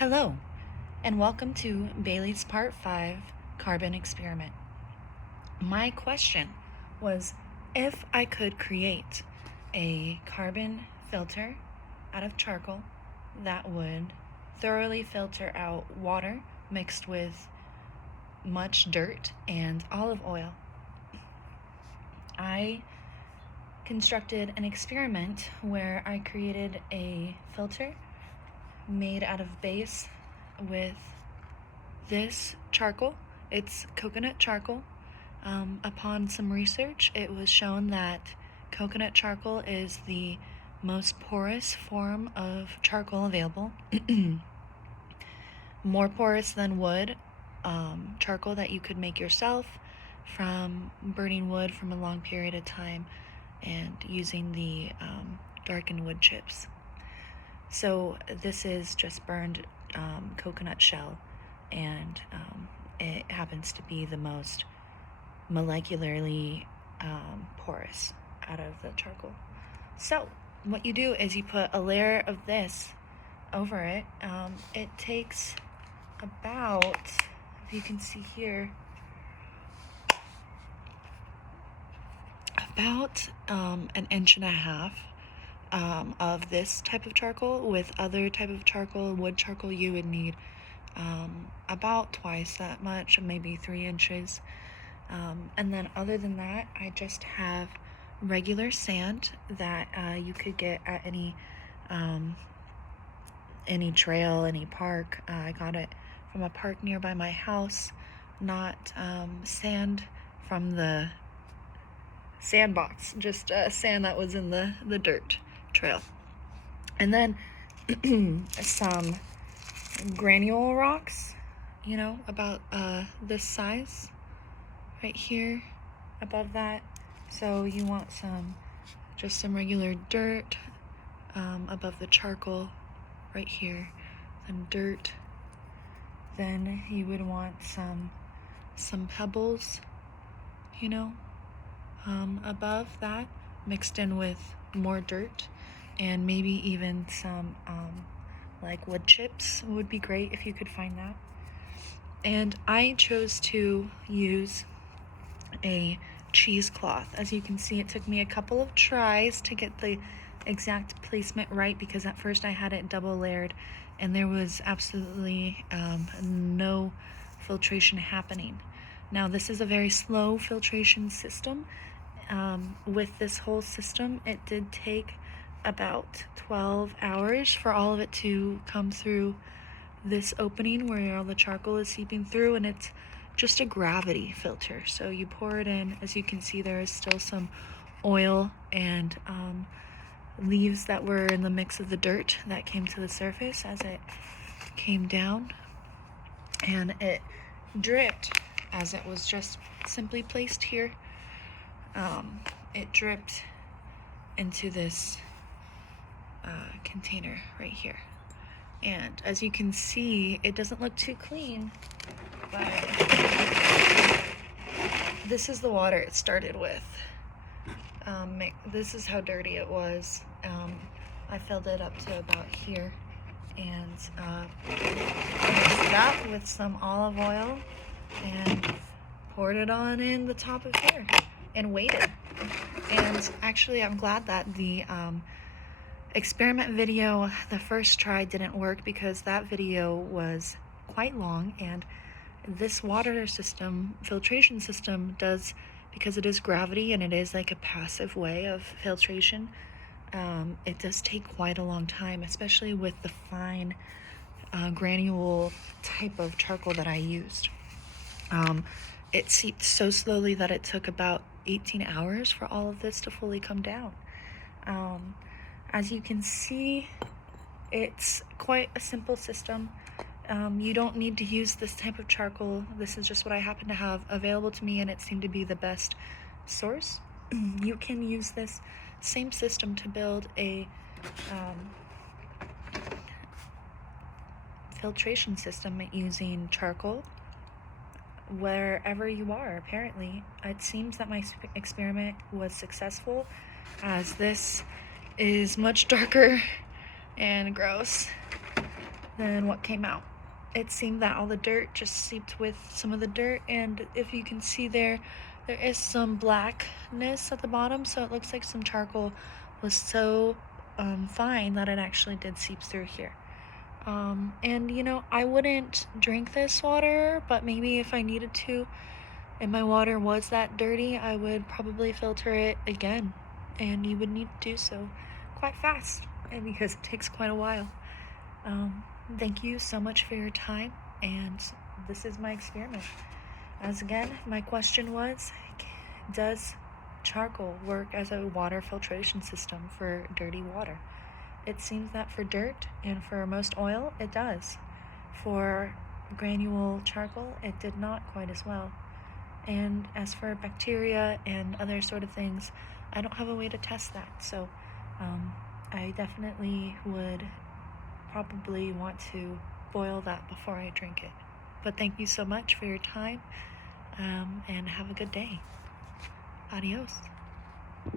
Hello, and welcome to Bailey's Part 5 Carbon Experiment. My question was if I could create a carbon filter out of charcoal that would thoroughly filter out water mixed with much dirt and olive oil. I constructed an experiment where I created a filter made out of base with this charcoal. It's coconut charcoal. Upon some research, it was shown that coconut charcoal is the most porous form of charcoal available. More porous than wood charcoal that you could make yourself from burning wood from a long period of time and using the darkened wood chips. So this is just burned coconut shell, and it happens to be the most molecularly porous out of the charcoal. So what you do is you put a layer of this over it. It takes about, if you can see here, about an inch and a half of this type of charcoal. With other type of charcoal, wood charcoal, you would need about twice that much, maybe 3 inches. And then other than that, I just have regular sand that you could get at any trail, any park. I got it from a park nearby my house, not sand from the sandbox, just sand that was in the dirt trail. And then some granule rocks, about this size right here above that. So you want just some regular dirt above the charcoal right here, some dirt. Then you would want some pebbles, above that, mixed in with more dirt, and maybe even some like wood chips would be great if you could find that. And I chose to use a cheesecloth. As you can see, it took me a couple of tries to get the exact placement right, because at first I had it double layered and there was absolutely no filtration happening. Now this is a very slow filtration system. With this whole system, it did take about 12 hours for all of it to come through this opening where all the charcoal is seeping through, and it's just a gravity filter. So you pour it in. As you can see, there is still some oil and leaves that were in the mix of the dirt that came to the surface as it came down, and it dripped as it was just simply placed here. It dripped into this container right here, and as you can see, it doesn't look too clean, but this is the water it started with. This is how dirty it was. I filled it up to about here, and mixed that with some olive oil and poured it on in the top of here and waited. And actually, I'm glad that the experiment video, the first try, didn't work, because that video was quite long, and this water system, filtration system, does, because it is gravity and it is like a passive way of filtration, it does take quite a long time, especially with the fine granule type of charcoal that I used. It seeped so slowly that it took about 18 hours for all of this to fully come down. As you can see, it's quite a simple system. You don't need to use this type of charcoal. This is just what I happen to have available to me, and it seemed to be the best source. You can use this same system to build a filtration system using charcoal wherever you are. Apparently, it seems that my experiment was successful, as this is much darker and gross than what came out. It seemed that all the dirt just seeped with some of the dirt, and if you can see there is some blackness at the bottom, so it looks like some charcoal was so fine that it actually did seep through here. And you know, I wouldn't drink this water, but maybe if I needed to, and my water was that dirty, I would probably filter it again, and you would need to do so quite fast, and because it takes quite a while. Thank you so much for your time, and this is my experiment. As again, my question was, does charcoal work as a water filtration system for dirty water? It seems that for dirt and for most oil, it does. For granule charcoal, it did not quite as well. And as for bacteria and other sort of things, I don't have a way to test that. So I definitely would probably want to boil that before I drink it. But thank you so much for your time, and have a good day. Adios.